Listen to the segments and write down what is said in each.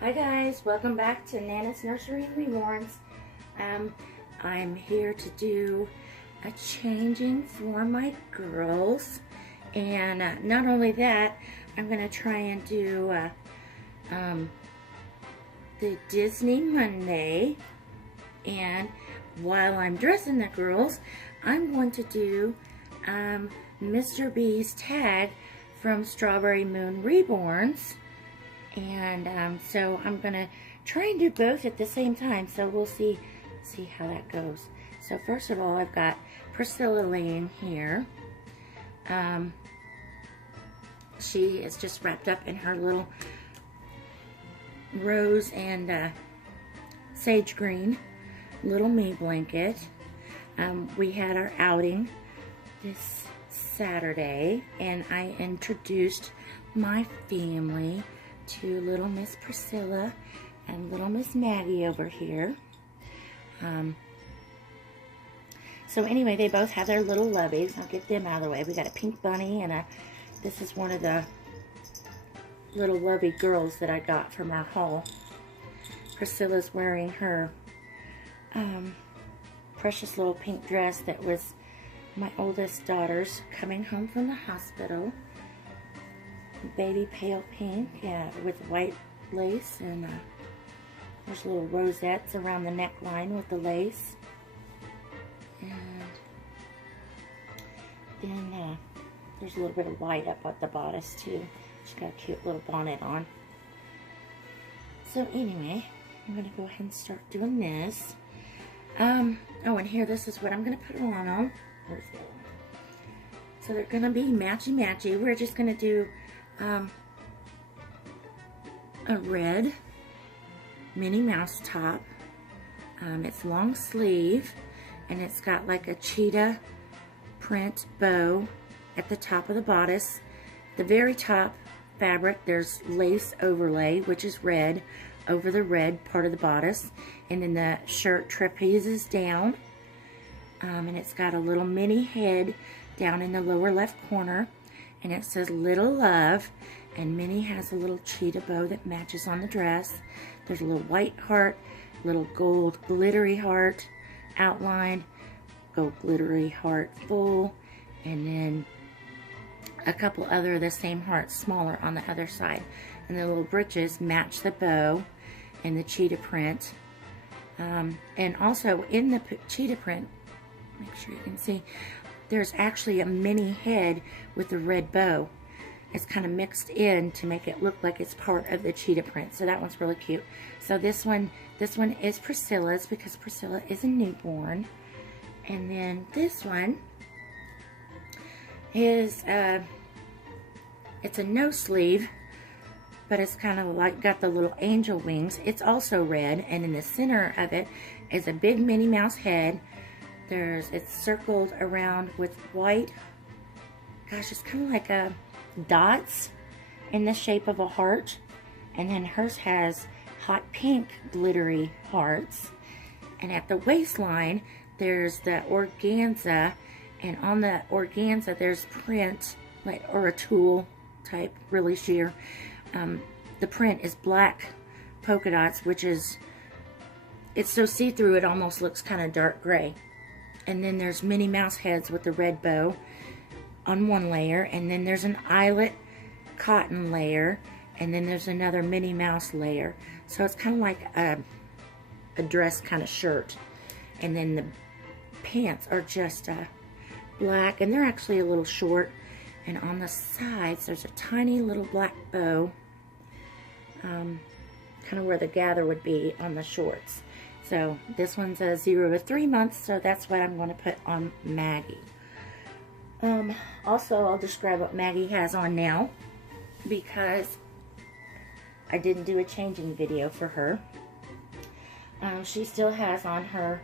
Hi guys, welcome back to Nana's Nursery and Reborns. I'm here to do a changing for my girls, and not only that, I'm going to try and do the Disney Monday, and while I'm dressing the girls, I'm going to do Mr. B's tag from Strawberry Moon Reborns. And so I'm gonna try and do both at the same time, so we'll see how that goes. So first of all, I've got Priscilla laying here. She is just wrapped up in her little rose and sage green little me blanket. We had our outing this Saturday, and I introduced my family to little Miss Priscilla and little Miss Maggie over here. So anyway, they both have their little loveys. I'll get them out of the way. We got a pink bunny, and this is one of the little lovey girls that I got from our haul. Priscilla's wearing her precious little pink dress that was my oldest daughter's coming home from the hospital. Baby pale pink with white lace, and there's little rosettes around the neckline with the lace, and then there's a little bit of white up at the bodice too. She's got a cute little bonnet on. So anyway, I'm gonna go ahead and start doing this. Oh, and here, this is what I'm gonna put on them. So they're gonna be matchy-matchy. We're just gonna do a red Minnie Mouse top. It's long sleeve, and it's got like a cheetah print bow at the top of the bodice. The very top fabric, there's lace overlay, which is red, over the red part of the bodice, and then the shirt trapezes down, and it's got a little mini head down in the lower left corner, and it says Little Love, and Minnie has a little cheetah bow that matches on the dress. There's a little white heart, little gold glittery heart outlined, gold glittery heart full, and then a couple other of the same hearts smaller on the other side. And the little breeches match the bow and the cheetah print. And also in the cheetah print, make sure you can see, there's actually a mini head with a red bow. It's kind of mixed in to make it look like it's part of the cheetah print. So that one's really cute. So this one is Priscilla's, because Priscilla is a newborn. And then this one is it's a no sleeve, but it's kind of like got the little angel wings. It's also red, and in the center of it is a big Minnie Mouse head. It's circled around with white, gosh, it's kind of like a dots in the shape of a heart. And then hers has hot pink glittery hearts. And at the waistline, there's the organza, and on the organza there's print, like, or a tulle type, really sheer. The print is black polka dots, which is, it's so see-through it almost looks kind of dark gray. And then there's Minnie Mouse heads with the red bow on one layer, and then there's an eyelet cotton layer, and then there's another Minnie Mouse layer. So it's kind of like a dress kind of shirt. And then the pants are just black, and they're actually a little short. And on the sides, there's a tiny little black bow, kind of where the gather would be on the shorts. So this one's a 0 to 3 months, so that's what I'm going to put on Maggie. Also, I'll describe what Maggie has on now, because I didn't do a changing video for her. She still has on her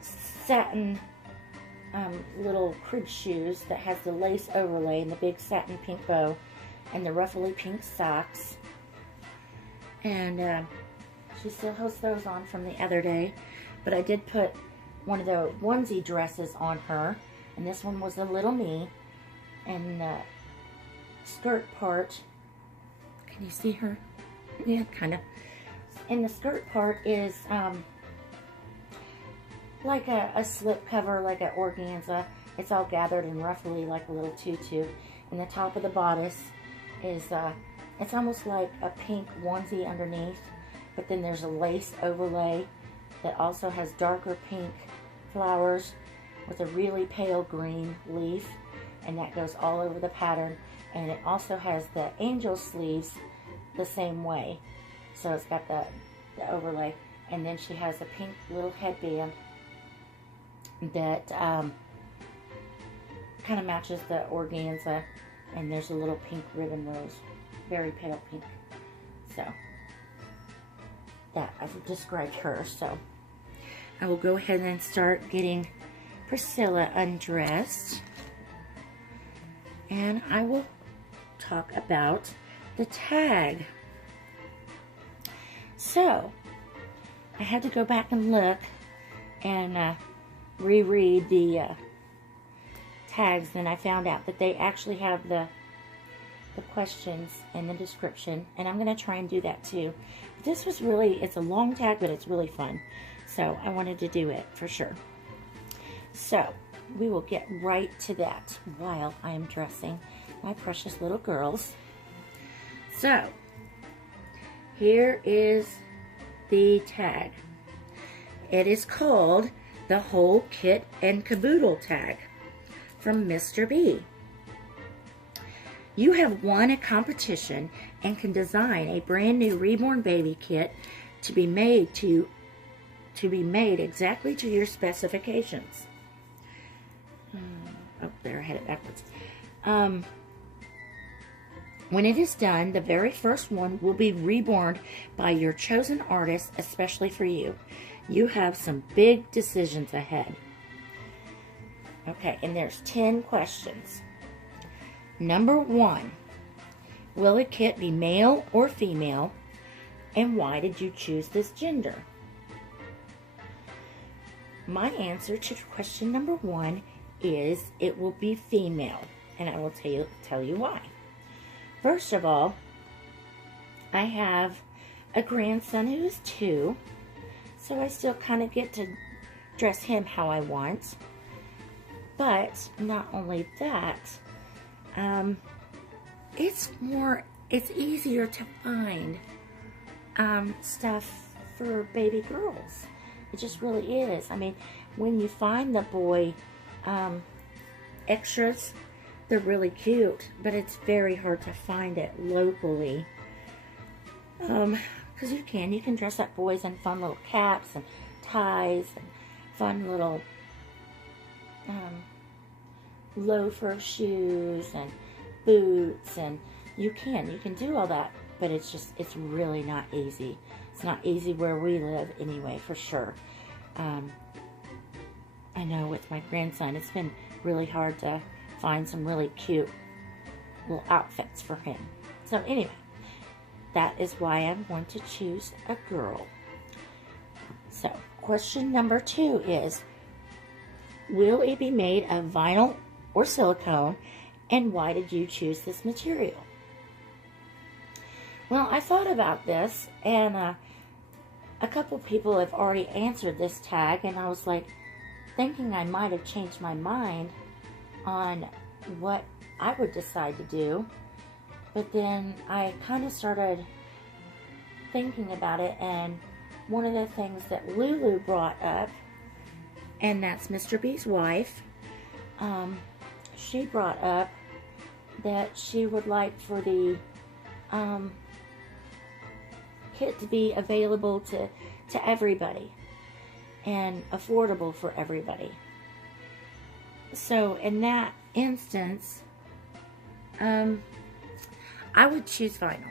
satin little crib shoes that has the lace overlay and the big satin pink bow and the ruffly pink socks. And she still has those on from the other day. But I did put one of the onesie dresses on her, and this one was a little me, and the skirt part, can you see her? Yeah, kind of. And the skirt part is like a slip cover, like an organza. It's all gathered in roughly like a little tutu. And the top of the bodice is, it's almost like a pink onesie underneath, but then there's a lace overlay that also has darker pink flowers with a really pale green leaf, and that goes all over the pattern. And it also has the angel sleeves the same way. So it's got the overlay. And then she has a pink little headband that kind of matches the organza. And there's a little pink ribbon rose. Very pale pink. So, that, I've described her. So, I will go ahead and start getting Priscilla undressed. And I will talk about the tag. So, I had to go back and look and reread the tags, and I found out that they actually have the questions in the description, and I'm going to try and do that too. This was really, it's a long tag, but it's really fun, so I wanted to do it for sure. So, we will get right to that while I am dressing my precious little girls. So, here is the tag. It is called the Whole Kit and Caboodle tag from Mr. B. You have won a competition and can design a brand new reborn baby kit to be made exactly to your specifications. Oh, there, I had it backwards. When it is done, the very first one will be reborn by your chosen artist, especially for you. You have some big decisions ahead. Okay, and there's 10 questions. Number 1, will the kit be male or female? And why did you choose this gender? My answer to question number 1 is it will be female, and I will tell you why. First of all, I have a grandson who is 2, so I still kind of get to dress him how I want. But not only that, it's easier to find stuff for baby girls. It just really is. I mean, when you find the boy extras, they're really cute, but it's very hard to find it locally. Because you can dress up boys in fun little caps and ties and fun little loafer shoes and boots, and you can do all that, but it's really not easy. It's not easy where we live anyway, for sure. I know with my grandson, it's been really hard to find some really cute little outfits for him. So anyway, that is why I'm going to choose a girl. So, question number 2 is, will it be made of vinyl or silicone, and why did you choose this material? Well, I thought about this, and a couple people have already answered this tag, and I was like thinking I might have changed my mind on what I would decide to do, but then I kind of started thinking about it, and one of the things that Lulu brought up, and that's Mr. B's wife, she brought up that she would like for the kit to be available to everybody and affordable for everybody. So in that instance, I would choose vinyl,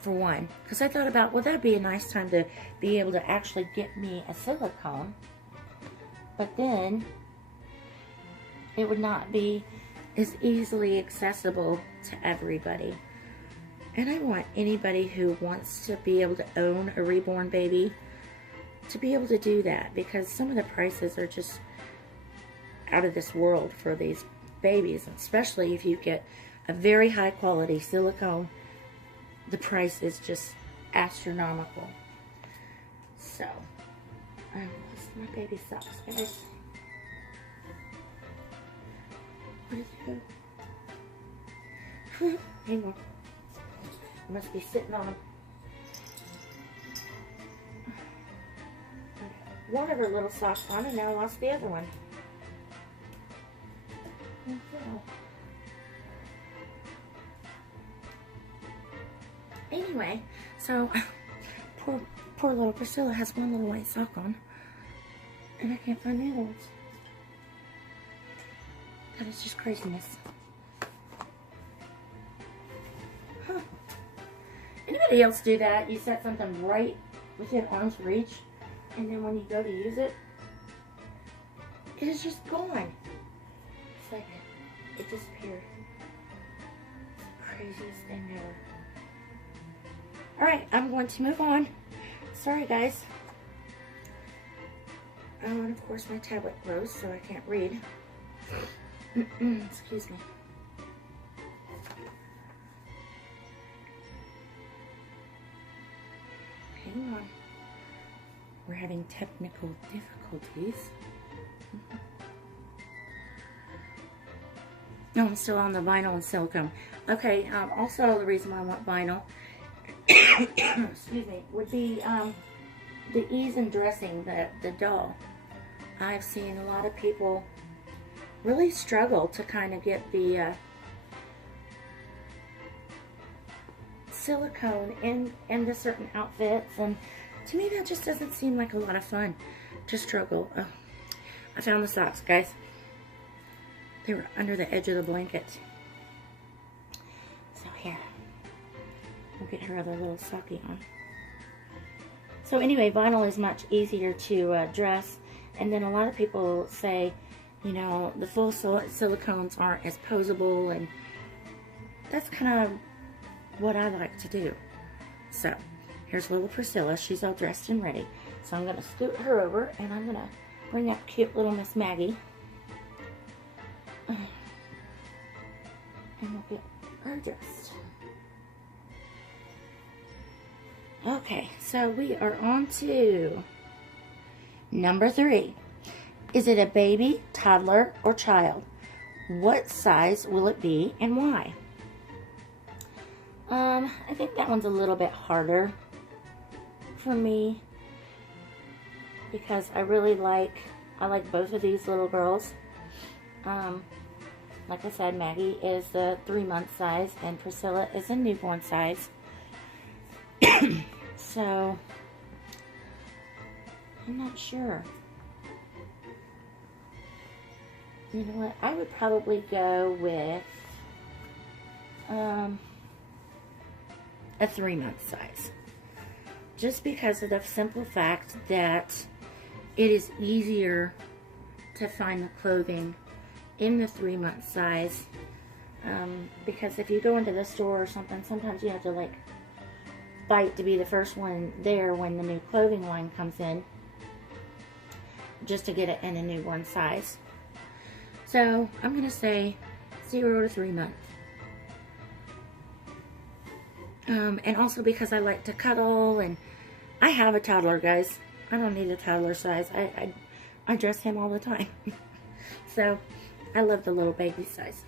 for one, because I thought about, well, that'd be a nice time to be able to actually get me a silicone, but then it would not be as easily accessible to everybody. And I want anybody who wants to be able to own a reborn baby to be able to do that, because some of the prices are just out of this world for these babies, especially if you get a very high quality silicone the price is just astronomical. So, what's my baby socks, guys? Where did they go? Hang on. I must be sitting on them. One of her little socks on, and now I lost the other one. Anyway, so poor little Priscilla has one little white sock on, and I can't find the other ones. That is just craziness. Huh. Anybody else do that? You set something right within arm's reach, and then when you go to use it, it is just gone. It's like it disappeared. It's the craziest thing ever. Alright, I'm going to move on. Sorry, guys. Oh, and of course my tablet closed, so I can't read. Excuse me. Hang on. We're having technical difficulties. No, I'm still on the vinyl and silicone. Okay, also the reason why I want vinyl, excuse me, would be the ease in dressing the doll. I've seen a lot of people really struggle to kind of get the silicone into certain outfits, and to me that just doesn't seem like a lot of fun to struggle. Oh, I found the socks, guys. They were under the edge of the blanket. So here, we'll get her other little socky on. So anyway, vinyl is much easier to dress, and then a lot of people say, you know, the full silicones aren't as posable, and that's kind of what I like to do. So here's little Priscilla. She's all dressed and ready. So I'm going to scoot her over, and I'm going to bring up cute little Miss Maggie. And we'll get her dressed. Okay, so we are on to number 3. Is it a baby, toddler, or child? What size will it be and why? I think that one's a little bit harder for me because I like both of these little girls. Like I said, Maggie is the 3-month size and Priscilla is a newborn size. So, I'm not sure. You know what? I would probably go with a 3-month size. Just because of the simple fact that it is easier to find the clothing in the 3-month size. Because if you go into the store or something, sometimes you have to like fight to be the first one there when the new clothing line comes in, just to get it in a newborn size. So I'm going to say 0 to 3 months. And also because I like to cuddle, and I have a toddler, guys. I don't need a toddler size. I dress him all the time. So I love the little baby size.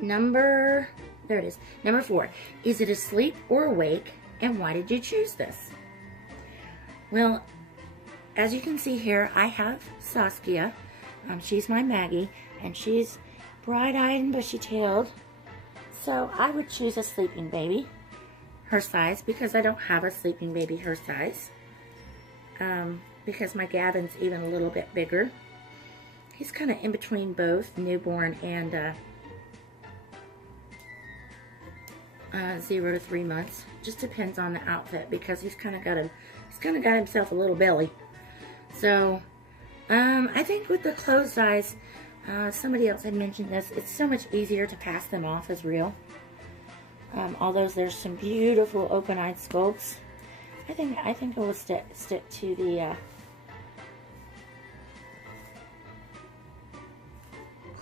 Number 4. Is it asleep or awake, and why did you choose this? Well, as you can see here, I have Saskia. She's my Maggie, and she's bright-eyed and bushy-tailed. So I would choose a sleeping baby, her size, because I don't have a sleeping baby her size. Because my Gavin's even a little bit bigger. He's kind of in between both newborn and 0 to 3 months. Just depends on the outfit, because he's kind of got himself a little belly. So I think with the clothes size, somebody else had mentioned this, it's so much easier to pass them off as real. Although there's some beautiful open-eyed sculpts, I think I will stick to the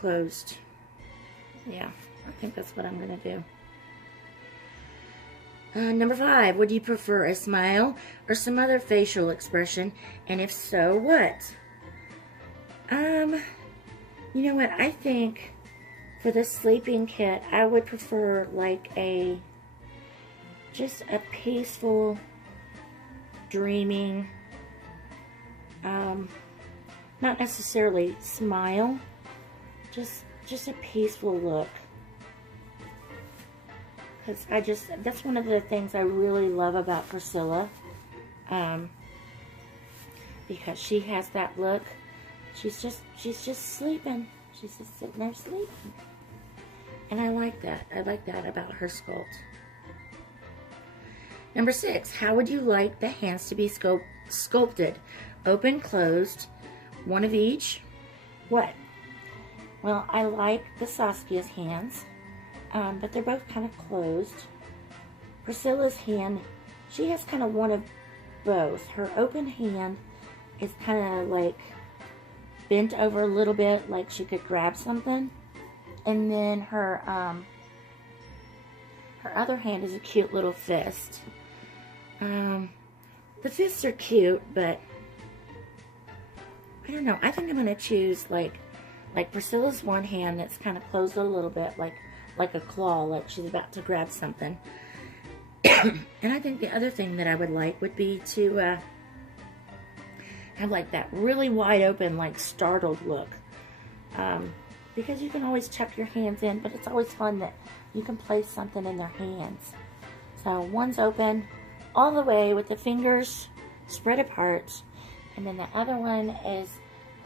closed. Yeah, I think that's what I'm going to do. Number 5, would you prefer a smile or some other facial expression? And if so, what? You know what? I think for the sleeping kit, I would prefer like just a peaceful, dreaming, not necessarily smile, just a peaceful look. Because that's one of the things I really love about Priscilla. Because she has that look. She's just sleeping. She's just sitting there sleeping. And I like that. I like that about her sculpt. Number 6, how would you like the hands to be sculpted? Open, closed, one of each? What? Well, I like the Saskia's hands, but they're both kind of closed. Priscilla's hand, she has kind of one of both. Her open hand is kind of like bent over a little bit, like she could grab something. And then her other hand is a cute little fist. The fists are cute, but I don't know. I think I'm going to choose like Priscilla's one hand that's kind of closed a little bit, like a claw, like she's about to grab something. And I think the other thing that I would like would be to have like that really wide open, like startled look. Because you can always chuck your hands in, but it's always fun that you can place something in their hands. So one's open all the way with the fingers spread apart, and then the other one is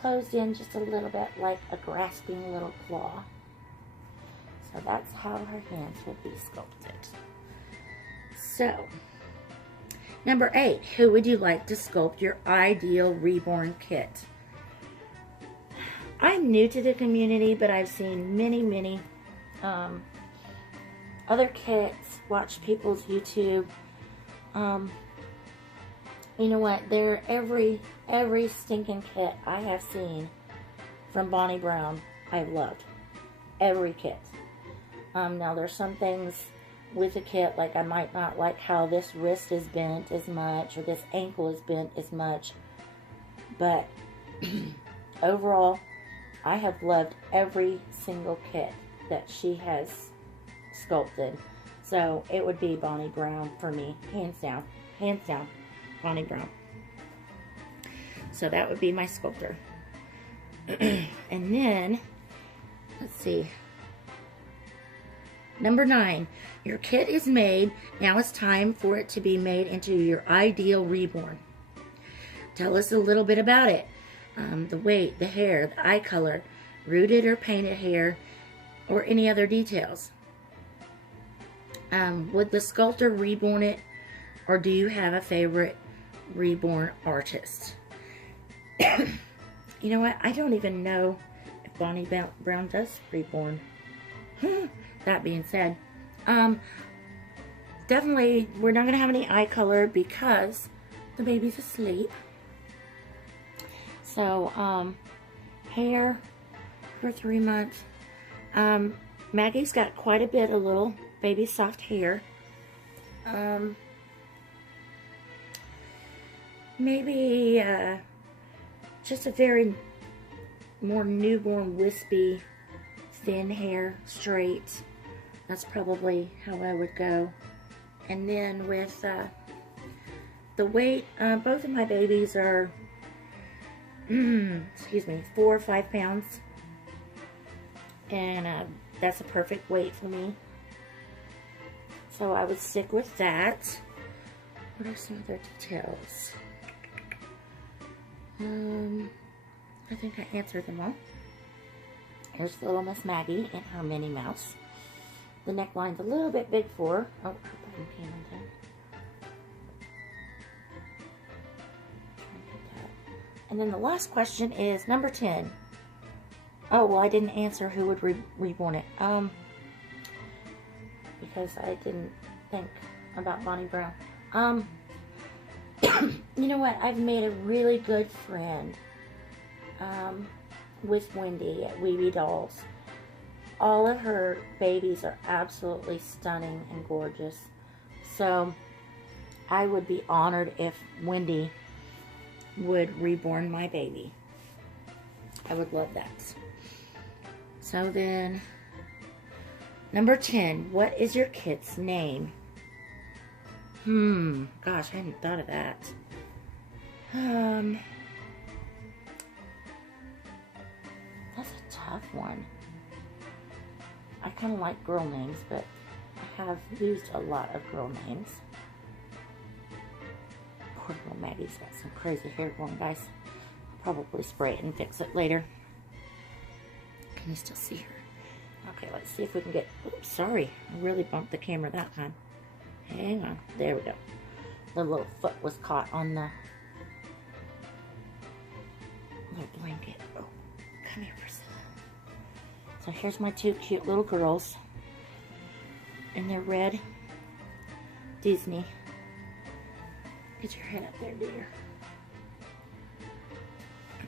closed in just a little bit like a grasping little claw. So that's how her hands will be sculpted. So, number 8, who would you like to sculpt your ideal reborn kit? I'm new to the community, but I've seen many other kits, watched people's YouTube. You know what? They're every stinking kit I have seen from Bonnie Brown, I've loved. Every kit. Now there's some things with the kit, like I might not like how this wrist is bent as much, or this ankle is bent as much. But overall, I have loved every single kit that she has sculpted. So it would be Bonnie Brown for me, hands down, Bonnie Brown. So that would be my sculptor. And then, let's see. Number 9, your kit is made. Now it's time for it to be made into your ideal reborn. Tell us a little bit about it. The weight, the hair, the eye color, rooted or painted hair, or any other details. Would the sculptor reborn it, or do you have a favorite reborn artist? You know what? I don't even know if Bonnie Brown does reborn. That being said, definitely we're not going to have any eye color because the baby's asleep. So, hair for 3 months. Maggie's got quite a bit of little baby soft hair. Maybe just a very more newborn, wispy, thin hair, straight. That's probably how I would go. And then with the weight, both of my babies are, excuse me, 4 or 5 pounds. And that's a perfect weight for me. So I would stick with that. What are some other details? I think I answered them all. Here's little Miss Maggie and her Minnie Mouse. The neckline's a little bit big for her. Oh, her button came undone. And then the last question is number 10. Oh, well, I didn't answer who would reborn it. Because I didn't think about Bonnie Brown. You know what? I've made a really good friend. with Wendy at Weeby Dolls. All of her babies are absolutely stunning and gorgeous. So I would be honored if Wendy would reborn my baby. I would love that. So then, number 10, what is your kid's name? Gosh, I hadn't thought of that. That's a tough one. I kind of like girl names, but I have used a lot of girl names. Poor little Maggie's got some crazy hair going, guys. I'll probably spray it and fix it later. Can you still see her? Okay, let's see if we can get... Oops, sorry. I really bumped the camera that time. Hang on. There we go. The little foot was caught on the little blanket. Oh, come here, Priscilla. So here's my two cute little girls. And they're red Disney. Get your head up there, dear.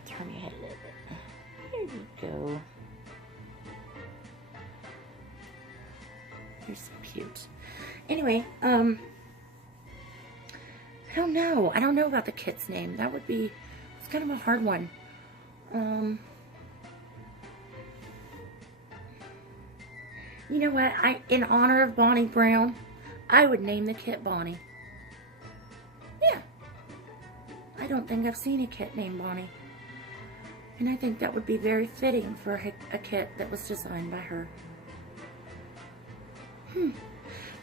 Turn your head a little bit. There you go. You're so cute. Anyway, I don't know. I don't know about the kid's name. That would be, it's kind of a hard one. You know what? In honor of Bonnie Brown, I would name the kit Bonnie. Yeah. I don't think I've seen a kit named Bonnie. And I think that would be very fitting for a kit that was designed by her.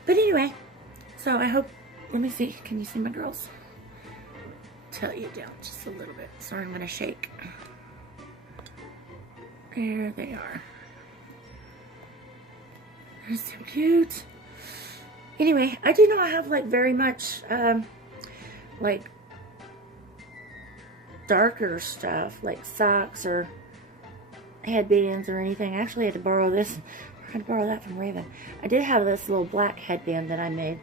But anyway, so I hope, let me see, can you see my girls? Tell you down just a little bit. Sorry, I'm going to shake. There they are. They're so cute. Anyway, I do not have like very much like darker stuff like socks or headbands or anything. I actually had to borrow this. I had to borrow that from Raven. I did have this little black headband that I made.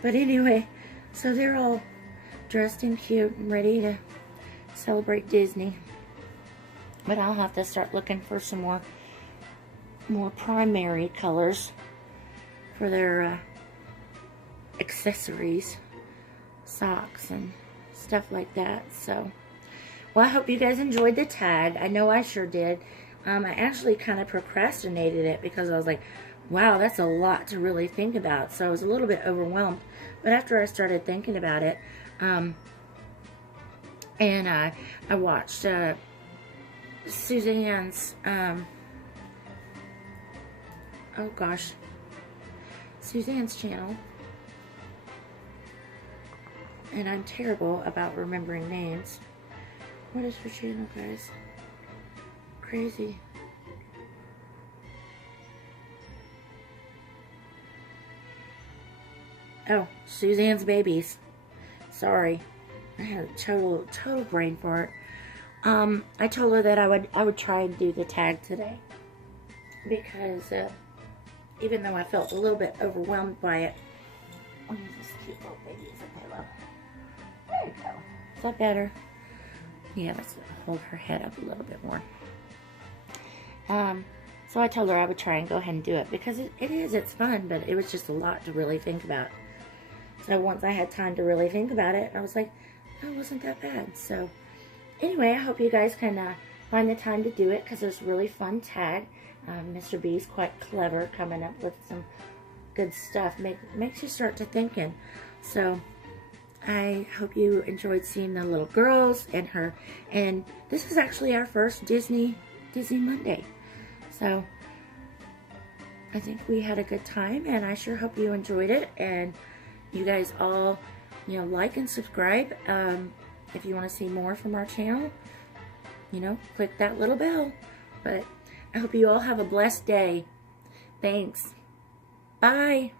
But anyway, so they're all dressed and cute and ready to celebrate Disney. But I'll have to start looking for some more primary colors for their accessories, socks and stuff like that. So, well, I hope you guys enjoyed the tag. I know I sure did. I actually kind of procrastinated it because I was like, wow, that's a lot to really think about. So I was a little bit overwhelmed. But after I started thinking about it, and I watched Suzanne's, oh gosh, Suzanne's channel. And I'm terrible about remembering names. What is her channel, guys? Crazy. Oh, Suzanne's Babies. Sorry. I had a total brain fart. I told her that I would try and do the tag today. Because even though I felt a little bit overwhelmed by it. I'll use this cute little baby as a pillow. There you go. Is that better? Yeah, let's hold her head up a little bit more. So I told her I would try and go ahead and do it because it's fun, but it was just a lot to really think about. So once I had time to really think about it, I was like, oh, it wasn't that bad. So anyway, I hope you guys can find the time to do it because there's really fun tag. Mr. B's quite clever coming up with some good stuff. Makes you start to thinking. So I hope you enjoyed seeing the little girls and her. And this is actually our first Disney Monday. So I think we had a good time, and I sure hope you enjoyed it. And you guys all, like and subscribe. If you want to see more from our channel, click that little bell. But I hope you all have a blessed day. Thanks. Bye.